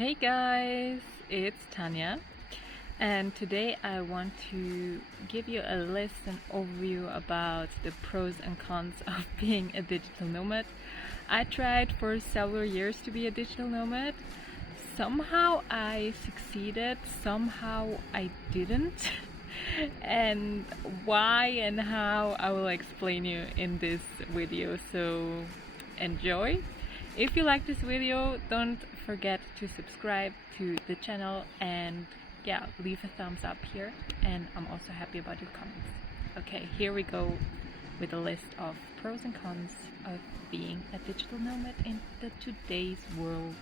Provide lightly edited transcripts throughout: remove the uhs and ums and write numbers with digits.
Hey guys, it's Tanja, and today I want to give you a list and overview about the pros and cons of being a digital nomad. I tried for several years to be a digital nomad. Somehow I succeeded, somehow I didn't. And why and how I will explain you in this video, so enjoy. If you like this video, don't forget to subscribe to the channel and leave a thumbs up here, and I'm also happy about your comments. Okay, here we go with a list of pros and cons of being a digital nomad in today's world.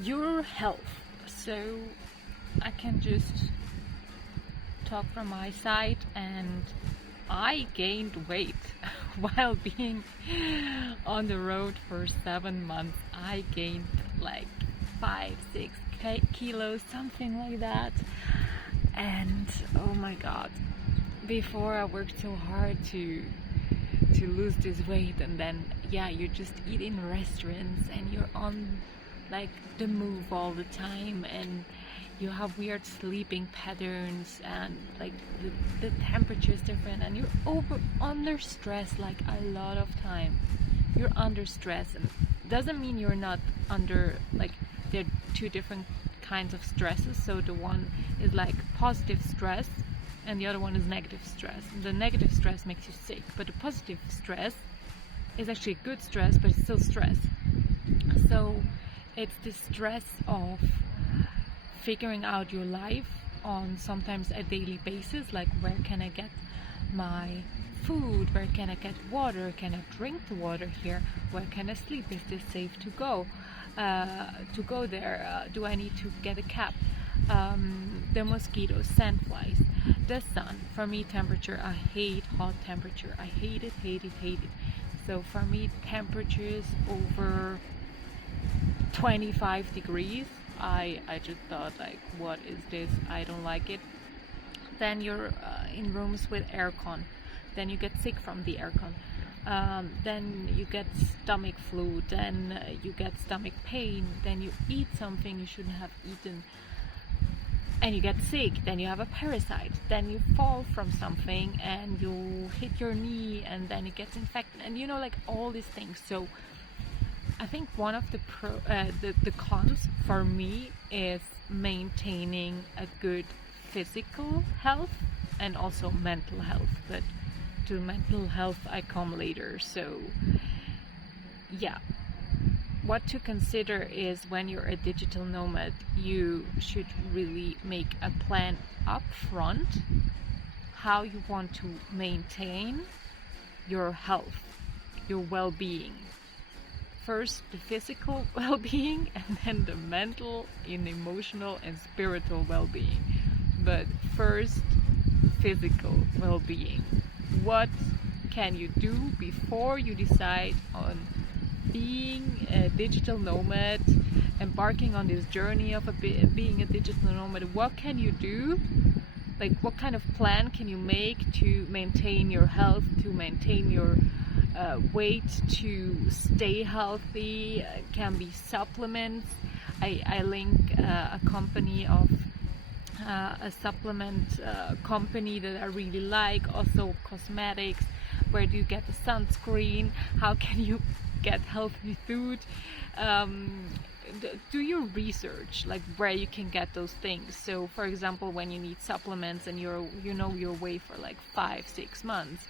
Your health. So I can just talk from my side, and I gained weight while being on the road for 7 months. I gained like 5-6 kilos, something like that. And oh my god, before I worked so hard to lose this weight, and then you just eat in restaurants and you're on like the move all the time, and you have weird sleeping patterns, and like the temperature is different, and you're under stress like a lot of time. You're under stress, and doesn't mean you're not under, like, there are two different kinds of stresses. So the one is like positive stress and the other one is negative stress. The negative stress makes you sick, but the positive stress is actually good stress, but it's still stress. So it's the stress of figuring out your life on sometimes a daily basis, like where can I get my food, where can I get water, can I drink the water here, where can I sleep, is this safe to go there, do I need to get a cab, the mosquitoes, sandflies, the sun. For me, temperature, I hate hot temperature. I hate it. So for me, temperatures over 25 degrees, I just thought, like, what is this? I don't like it. Then you're in rooms with aircon, then you get sick from the aircon, then you get stomach flu, then you get stomach pain, then you eat something you shouldn't have eaten and you get sick, then you have a parasite, then you fall from something and you hit your knee and then it gets infected, and like all these things. So I think one of the cons for me is maintaining a good physical health and also mental health, but to mental health I come later. So what to consider is, when you're a digital nomad, you should really make a plan up front how you want to maintain your health, your well-being. First the physical well-being, and then the mental and emotional and spiritual well-being. But first, physical well-being. What can you do before you decide on being a digital nomad, embarking on this journey of being a digital nomad? What can you do? Like, what kind of plan can you make to maintain your health, to maintain your weight, to stay healthy? Can be supplements. I link a company of a supplement company that I really like. Also cosmetics. Where do you get the sunscreen? How can you get healthy food? Do your research, like where you can get those things. So for example, when you need supplements and you're away for like 5-6 months,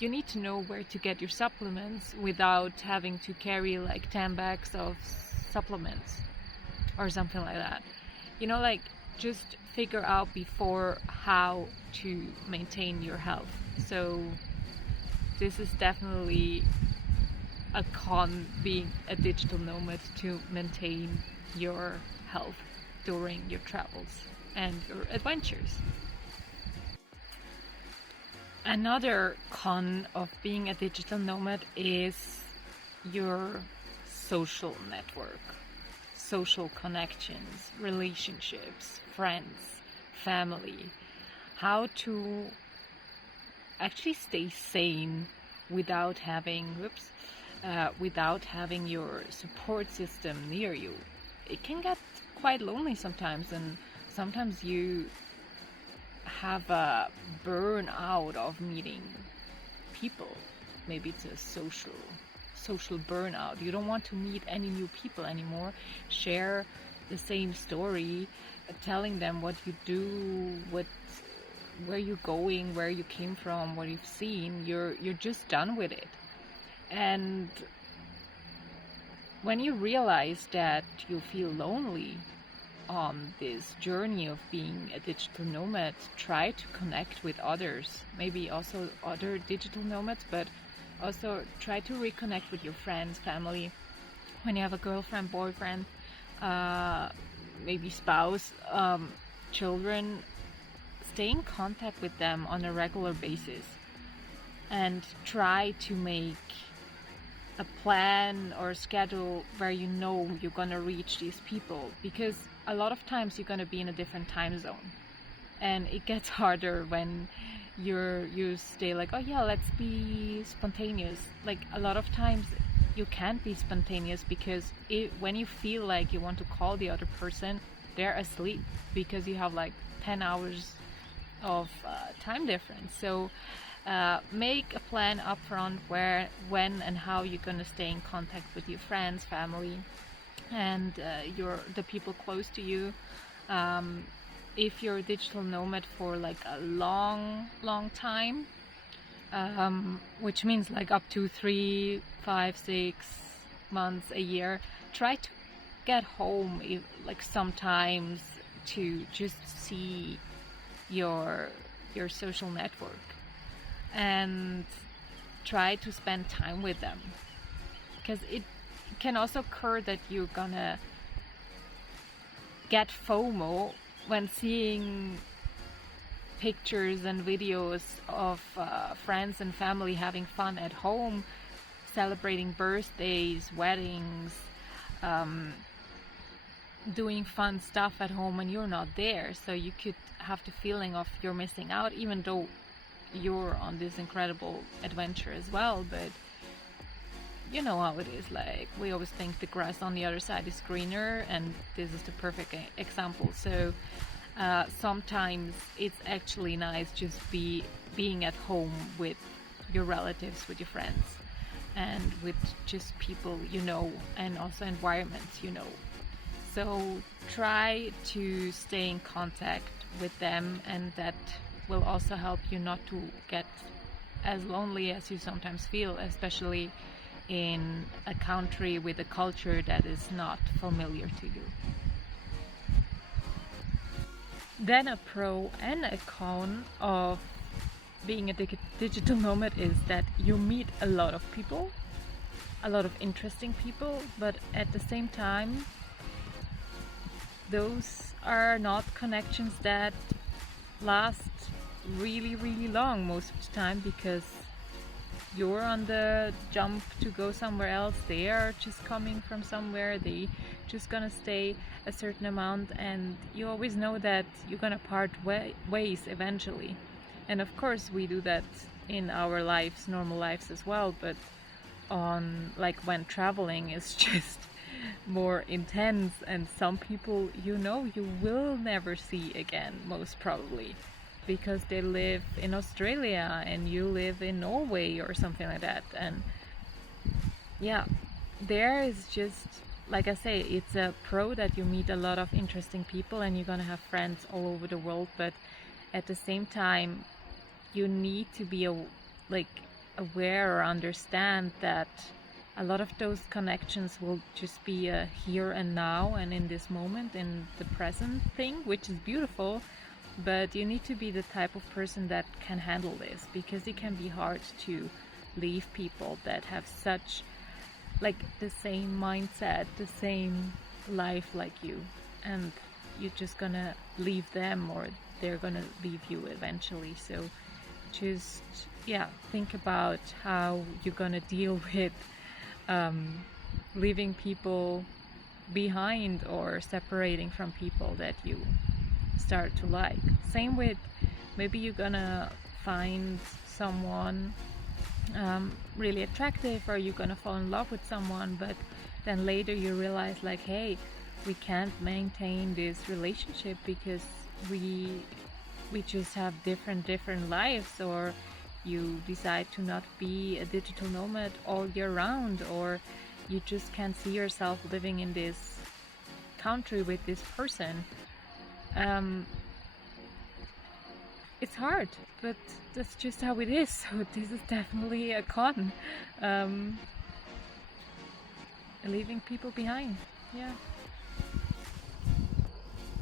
you need to know where to get your supplements without having to carry like 10 bags of supplements or something like that. Like, just figure out before how to maintain your health. So this is definitely a con, being a digital nomad, to maintain your health during your travels and your adventures. Another con of being a digital nomad is your social network, social connections, relationships, friends, family. How to actually stay sane without having without having your support system near you. It can get quite lonely sometimes, and sometimes you have a burnout of meeting people. Maybe it's a social burnout. You don't want to meet any new people anymore, share the same story, telling them what you do, where you're going, where you came from, what you've seen. You're just done with it. And when you realize that you feel lonely on this journey of being a digital nomad, try to connect with others, maybe also other digital nomads, but also try to reconnect with your friends, family. When you have a girlfriend, boyfriend, maybe spouse, children, stay in contact with them on a regular basis and try to make a plan or a schedule where you know you're gonna reach these people, because a lot of times you're gonna be in a different time zone, and it gets harder when you stay like, oh yeah, let's be spontaneous. Like, a lot of times you can't be spontaneous because when you feel like you want to call the other person, they're asleep because you have like 10 hours of time difference. So make a plan up front where, when and how you're going to stay in contact with your friends, family, and the people close to you. If you're a digital nomad for like a long time, which means like up to 3, 5, 6 months, a year, try to get home like sometimes to just see your social network and try to spend time with them, because it can also occur that you're gonna get FOMO when seeing pictures and videos of friends and family having fun at home, celebrating birthdays, weddings, doing fun stuff at home, and you're not there. So you could have the feeling of you're missing out, even though you're on this incredible adventure as well. But you know how it is, like, we always think the grass on the other side is greener, and this is the perfect example. So sometimes it's actually nice just being at home with your relatives, with your friends, and with just people you know, and also environments you know. So try to stay in contact with them, and that will also help you not to get as lonely as you sometimes feel, especially in a country with a culture that is not familiar to you. Then a pro and a con of being a digital nomad is that you meet a lot of people, a lot of interesting people, but at the same time, those are not connections that last really long most of the time, because you're on the jump to go somewhere else, they are just coming from somewhere, they just gonna stay a certain amount, and you always know that you're gonna part ways eventually. And of course we do that in our lives, normal lives as well, but on, like, when traveling is just more intense, and some people you know you will never see again, most probably, because they live in Australia and you live in Norway or something like that. And yeah, there is just, like I say, it's a pro that you meet a lot of interesting people and you're gonna have friends all over the world, but at the same time you need to be aware or understand that a lot of those connections will just be a here and now and in this moment, in the present thing, which is beautiful. But you need to be the type of person that can handle this, because it can be hard to leave people that have such, like, the same mindset, the same life like you, and you're just gonna leave them, or they're gonna leave you eventually. So just, yeah, think about how you're gonna deal with leaving people behind or separating from people that you start to like. Same with, maybe you're gonna find someone really attractive, or you're gonna fall in love with someone, but then later you realize like, hey, we can't maintain this relationship because we just have different lives, or you decide to not be a digital nomad all year round, or you just can't see yourself living in this country with this person. It's hard, but that's just how it is. So this is definitely a con, leaving people behind. Yeah.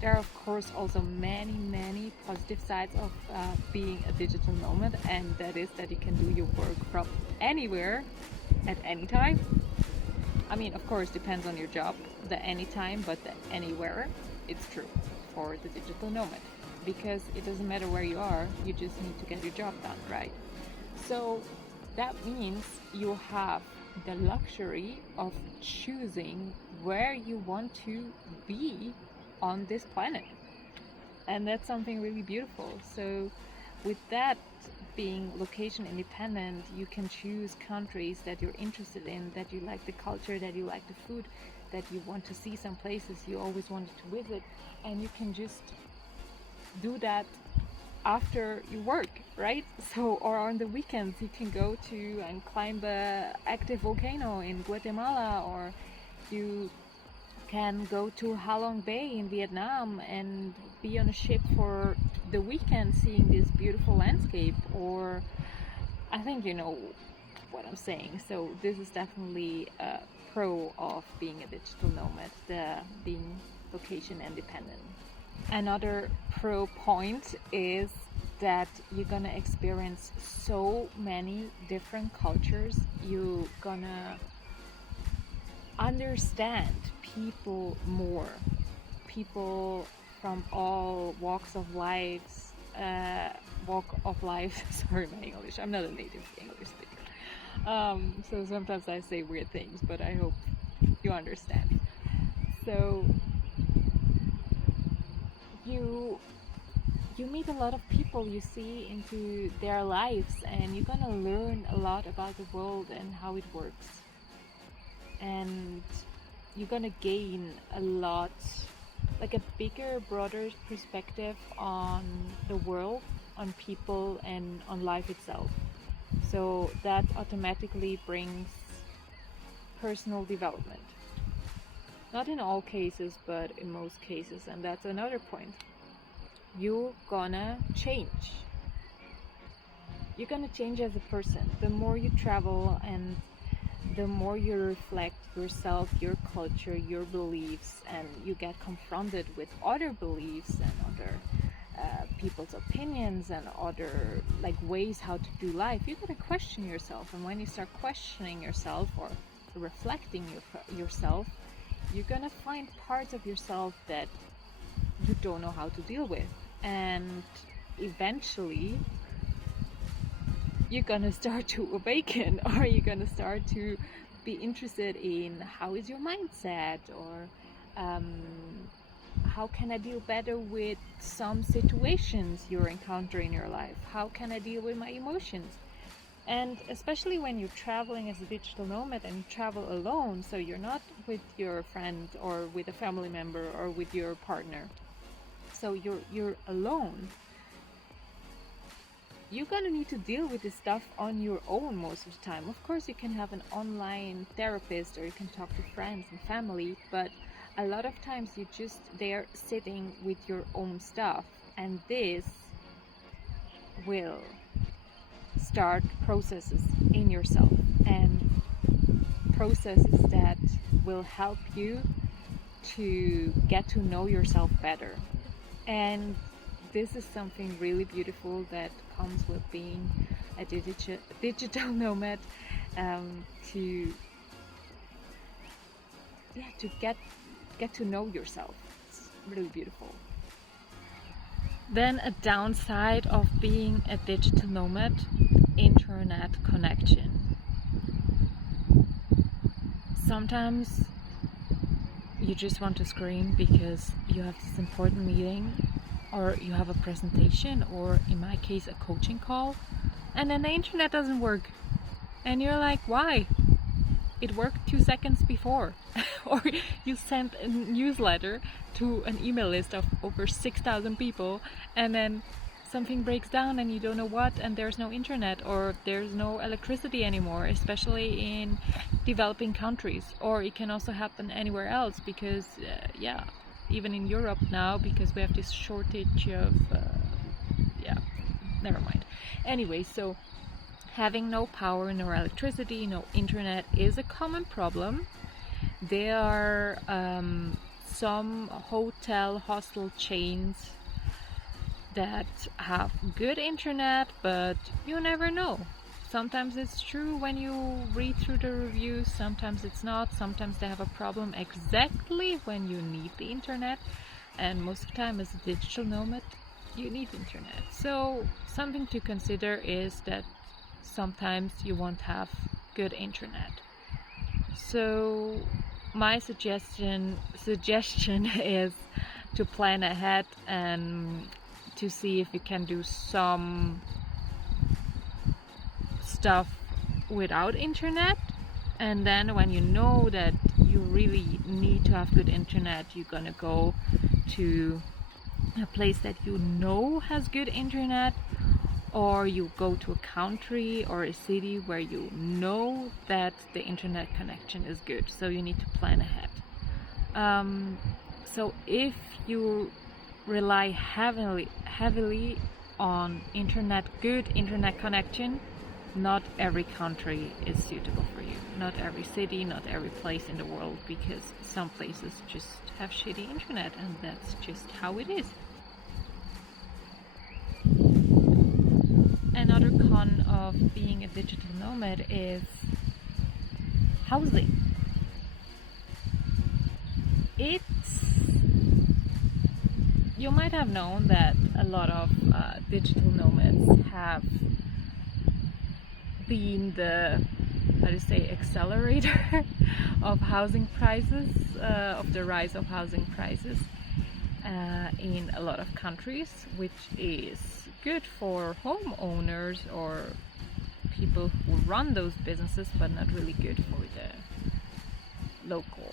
There are of course also many positive sides of being a digital nomad, and that is that you can do your work from anywhere at any time. I mean, of course, depends on your job, the anytime, but the anywhere, it's true for the digital nomad, because it doesn't matter where you are, you just need to get your job done, right? So that means you have the luxury of choosing where you want to be on this planet, and that's something really beautiful. So with that being location independent, you can choose countries that you're interested in, that you like the culture, that you like the food, that you want to see some places you always wanted to visit, and you can just do that after you work, right? So, or on the weekends you can go to and climb a active volcano in Guatemala, or you can go to Halong Bay in Vietnam and be on a ship for the weekend seeing this beautiful landscape. Or I think you know what I'm saying. So this is definitely a pro of being a digital nomad, the being location independent. Another pro point is that you're gonna experience so many different cultures. You're gonna understand people more, people from all walks of lives, sorry my English, I'm not a native English speaker, so sometimes I say weird things, but I hope you understand. So you meet a lot of people, you see into their lives, and you're gonna learn a lot about the world and how it works, and you're gonna gain a lot, like a bigger, broader perspective on the world, on people, and on life itself. So that automatically brings personal development. Not in all cases, but in most cases, and that's another point. You're gonna change. You're gonna change as a person. The more you travel and the more you reflect yourself, your culture, your beliefs, and you get confronted with other beliefs and other people's opinions and other like ways how to do life, you're gonna question yourself. And when you start questioning yourself or reflecting yourself, you're gonna find parts of yourself that you don't know how to deal with, and eventually you're gonna start to awaken, or you're gonna start to be interested in how is your mindset, or how can I deal better with some situations you're encountering in your life, how can I deal with my emotions. And especially when you're traveling as a digital nomad and you travel alone, so you're not with your friend or with a family member or with your partner, so you're alone, you're gonna need to deal with this stuff on your own most of the time. Of course you can have an online therapist, or you can talk to friends and family, but a lot of times you're just there sitting with your own stuff, and this will start processes in yourself, and processes that will help you to get to know yourself better. And this is something really beautiful that comes with being a digital nomad, to get to know yourself. It's really beautiful. Then a downside of being a digital nomad: internet connection. Sometimes you just want to scream because you have this important meeting, or you have a presentation, or in my case a coaching call, and then the internet doesn't work. And you're like, why? It worked 2 seconds before. Or you sent a newsletter to an email list of over 6,000 people, and then something breaks down and you don't know what, and there's no internet or there's no electricity anymore, especially in developing countries. Or it can also happen anywhere else, because even in Europe now, because we have this shortage of never mind. Anyway, so having no power, no electricity, no internet is a common problem. There are some hostel chains that have good internet, but you never know. Sometimes it's true when you read through the reviews, sometimes it's not. Sometimes they have a problem exactly when you need the internet, and most of the time as a digital nomad you need internet. So something to consider is that sometimes you won't have good internet. So my suggestion is to plan ahead and to see if you can do some stuff without internet, and then when you know that you really need to have good internet, you're gonna go to a place that you know has good internet, or you go to a country or a city where you know that the internet connection is good. So you need to plan ahead. So if you rely heavily on good internet connection, not every country is suitable for you. Not every city, not every place in the world, because some places just have shitty internet, and that's just how it is. Another con of being a digital nomad is housing. You might have known that a lot of digital nomads have been the, accelerator of housing prices, of the rise of housing prices in a lot of countries, which is good for homeowners or people who run those businesses, but not really good for the local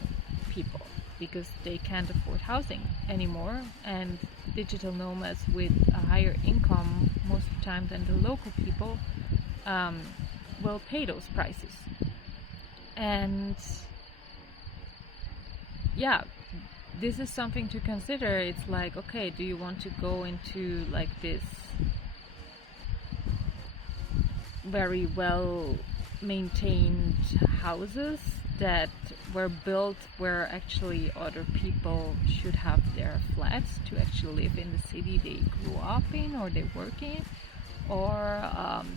people, because they can't afford housing anymore, and digital nomads with a higher income most of the time than the local people will pay those prices. And this is something to consider. It's like, okay, do you want to go into like this very well maintained houses that were built where actually other people should have their flats to actually live in the city they grew up in or they work in? Or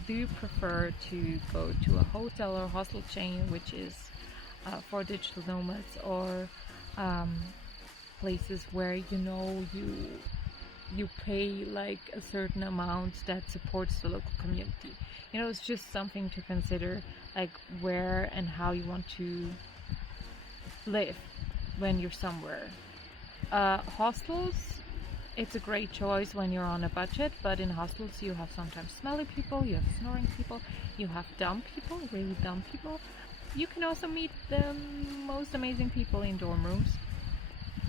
do you prefer to go to a hotel or hostel chain, which is for digital nomads, or places where you pay like a certain amount that supports the local community? It's just something to consider, like where and how you want to live when you're somewhere. Hostels, it's a great choice when you're on a budget, but in hostels you have sometimes smelly people, you have snoring people, you have dumb people, really dumb people. You can also meet the most amazing people in dorm rooms.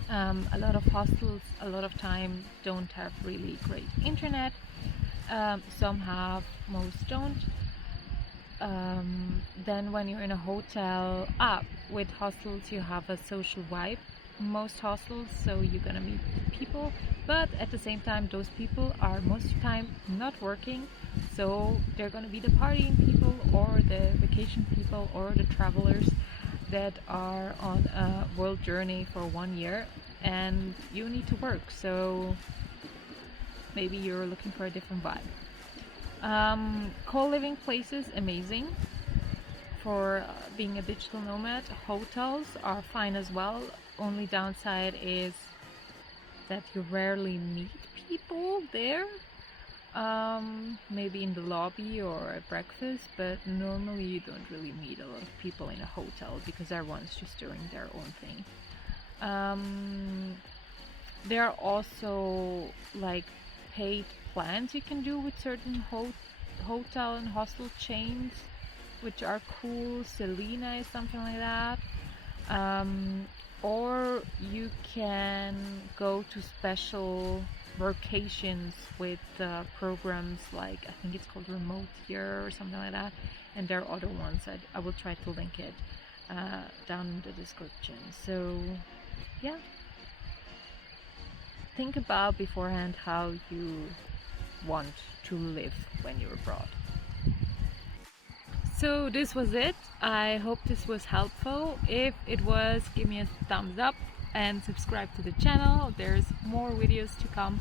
A lot of hostels a lot of time don't have really great internet. Some have, most don't. Then when you're in a hotel, with hostels you have a social vibe, most hostels, so you're gonna meet people, but at the same time those people are most of the time not working, so they're gonna be the partying people or the vacation people or the travelers that are on a world journey for 1 year, and you need to work, so maybe you're looking for a different vibe. Co-living places, amazing for being a digital nomad. Hotels are fine as well. Only downside is that you rarely meet people there. Maybe in the lobby or at breakfast, but normally you don't really meet a lot of people in a hotel because everyone's just doing their own thing. There are also like paid plans you can do with certain hotel and hostel chains, which are cool. Selena is something like that. Or you can go to special vacations with programs like, I think it's called Remote Year or something like that, and there are other ones. I will try to link it down in the description. So yeah, think about beforehand how you want to live when you're abroad. So this was it. I hope this was helpful. If it was, give me a thumbs up and subscribe to the channel. There's more videos to come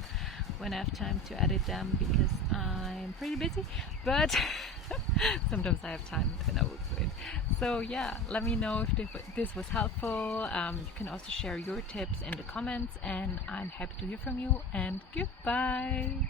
when I have time to edit them, because I'm pretty busy, but sometimes I have time and I will do it. So yeah, let me know if this was helpful. You can also share your tips in the comments, and I'm happy to hear from you, and goodbye.